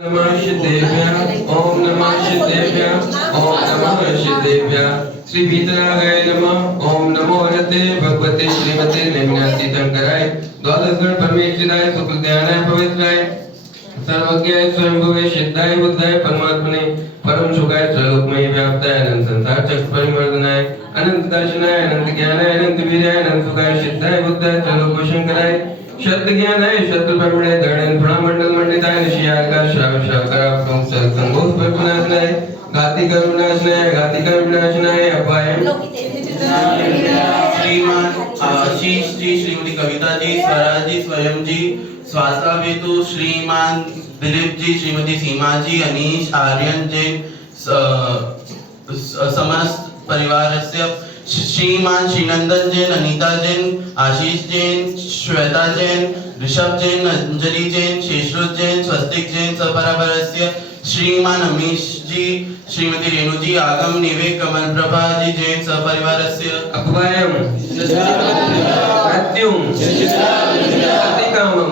नमः शिदेव्या ओम नमः शिदेव्या ओम नमः शिदेव्या श्री वीतरागाय नमः ओम नमो रते भगवते श्रीमते निम्नाति शंकराय द्वादश गण परमेश्वराय शुक्ल ध्यानाय पवित्राय सर्वज्ञाय स्वयंभुवे सिद्धाय बुद्धाय परमात्मने परम सुखाय त्रैलोकमय व्याप्ताय अनंत संसार चक्र परिवर्तनाय अनंत दर्शनाय अनंत ज्ञानाय अनंत वीर्याय अनंत सुखाय सिद्धाय बुद्धाय त्रैलोक शंकराय शब्द ज्ञानाय शब्द ब्रह्मणे धरणन प्रणमंडल मंडिताय निशियाय का श्राव श्रावकरा पंक्चर संगोष परिपुनाशनाय घाति करुणाशनाय घाति करुणाशनाय अपायम श्रीमान आशीष जी, श्रीमती कविता जी, स्वराज जी, स्वयं जी, स्वास्थ्यवेतु श्रीमान दिलीप जी, श्रीमती सीमा जी, अनीश आर्यन जैन, समस्त परिवारस्य श्रीमान श्रीनंदन जैन, अनीता जैन, आशीष जैन, श्वेता जैन, ऋषभ जैन, अंजलि जैन, शेषरुत जैन, स्वस्तिक जैन, सपरावरस्य श्रीमान अमीश जी, श्रीमती रेणु जी, आगम निवेक कमल प्रभा जी जैन, सपरिवारस्य अपवायम मृत्युम अतिकामम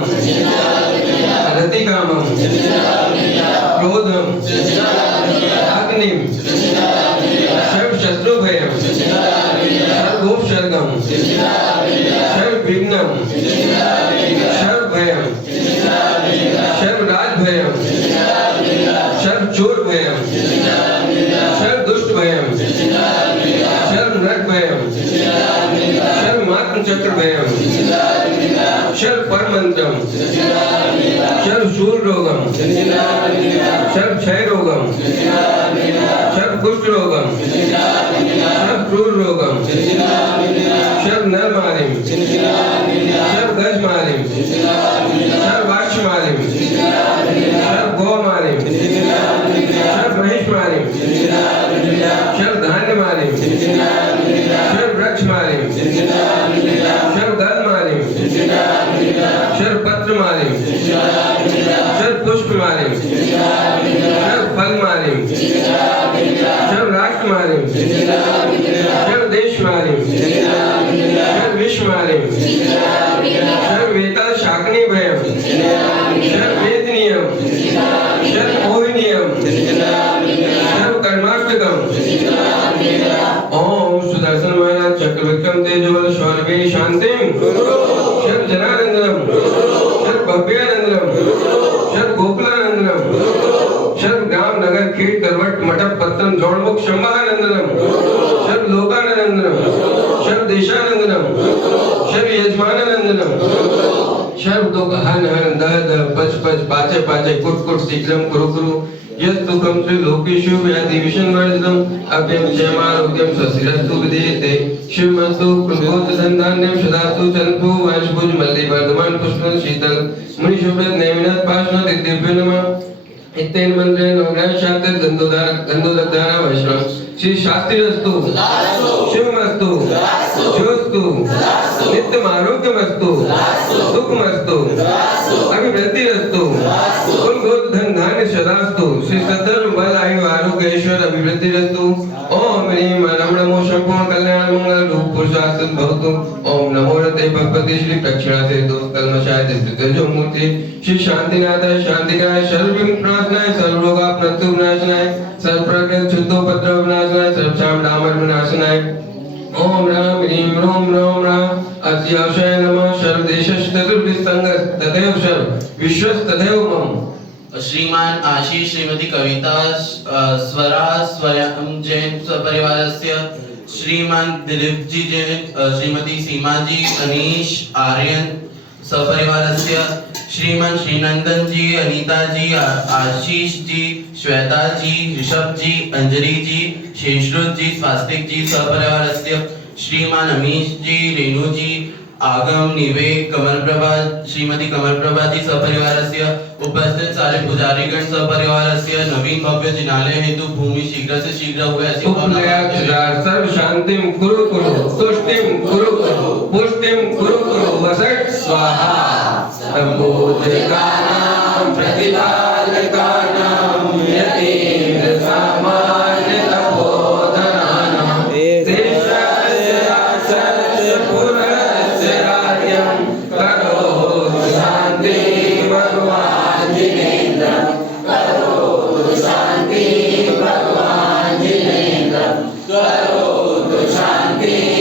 रतिकामम क्रोधम अग्निम सर्व शत्रु भयम सर्वोपसर्गम सर्व विघ्नम सर्व भयम सर्व राज भयम सर्व चोर भयम सर्व दुष्ट भयम सर्व नरक भयम सर्व मातृ चक्र भयम सर्व परमंत्रम सर्व शूल रोगम सर्व क्षय रोगम सर्व कुष्ठ रोगम सर्व क्रूर रोगम सर्व नर मालिम सर्व गज मालिम सर्व वाक्ष मालिम सर्व गौ मालिम सर्व महिष मालिम सर्व धान्य मालिम सर्व वृक्ष मालिम सर्व गल मालिम सर्व पत्र मालिम सर्व पुष्प मालिम सर्व फल मालिम सर्व राष्ट्र मालिम सर्व देश मालिम सर्व विश्व मालिम सर्व वेता शाकनी भयम सर्व वेद नियम सर्व मोहि नियम सर्व कर्माष्टकम ओम सुदर्शन महाराज चक्र विक्रम तेजोल शौर्य शांतिम सर्व जनानंदनम सर्व भव्यानंदनम सर्व गोकुलानंदनम सर्व ग्राम नगर कीट करवट मठप पत्तन जोड़मुख शंभानंदनम सर्व लोकानंदनम सर्व देशानंदनम सर्व यजमानानंदनम सर्व दुख हन हन दह दह पच पच पाचे पाचे कुट कुट शीघ्रम कुरु कुरु यत् दुःखं श्री लोकेषु व्याधि विषण्वर्जितम् अभ्यं क्षेमारोग्यं स्वस्तिरस्तु विधीयते शिवमस्तु प्रबोधधन्धान्यं सदास्तु चन्द्रो वांशभुज मल्लि वर्धमान पुष्पल शीतल मुनिशोभ्रत नैमिनाथ पाशनाथ इत्यभ्यो नमः इत्तेन मंत्रेण नवग्रह शास्त्र गंधोदधारा वैष्णव श्री शास्त्रीरस्तु शिवमस्तु ज्योस्तु नित्यम आरोग्यमस्तु सुखमस्तु अभिवृद्धिरस्तु कुल गोत्र धन धान्य सदास्तु श्री सद्धर्म बल आयु आरोग्य ऐश्वर्य अभिवृद्धिरस्तु ओम ह्रीं रमण नमो संपूर्ण कल्याण मंगल रूप पुरुषार्थ भवतु ओम नमो रते भगवते श्री दक्षिणा से दो कल्मषाय दिव्य मूर्ति श्री शांतिनाथाय शांतिकाय सर्वविघ्न प्रणाशनाय सर्वरोगापनत्तु विनाशनाय सर्वप्रज्ञ शुद्धोपद्रव विनाशनाय सर्वशाम डामर विनाशनाय ओम राम ह्रीं रोम रोम राम अत्याशय नमः सर्वदेशस्य चतुर्विस्तंगः तथैव सर्व विश्वस्य तथैव मम श्रीमान आशीष, श्रीमती कविता, स्वरा स्वयं जैन परिवारस्य श्रीमान दिलीप जी जैन, श्रीमती सीमा जी, अनीश आर्यन सपरिवारस्य श्रीमान श्रीनंदन जी, अनीता जी, आशीष जी, श्वेता जी, ऋषभ जी, अंजलि जी, शेषरुत जी, स्वास्तिक जी सपरिवारस्य श्रीमान अमीश जी, रेणु जी, आगम निवेक कमलप्रभा, श्रीमती कमलप्रभा जी सपरिवारस्य उपस्थित सारे पुजारीगण सपरिवारस्य नवीन भव्य जिनालय हेतु भूमि शीघ्र से शीघ्र हुए ऐसी सर्व शांतिम कुरु कुरु तुष्टिम कुरु कुरु पुष्टिम कुरु कुरु वसट स्वाहा संबोधकानां प्रतिपादकानां यतीन्द्र सामान्य तपोधनानां देशस्य राष्ट्रस्य पुरस्य राज्यं करोतु शान्ति भगवान् जिनेन्द्र करोतु शान्ति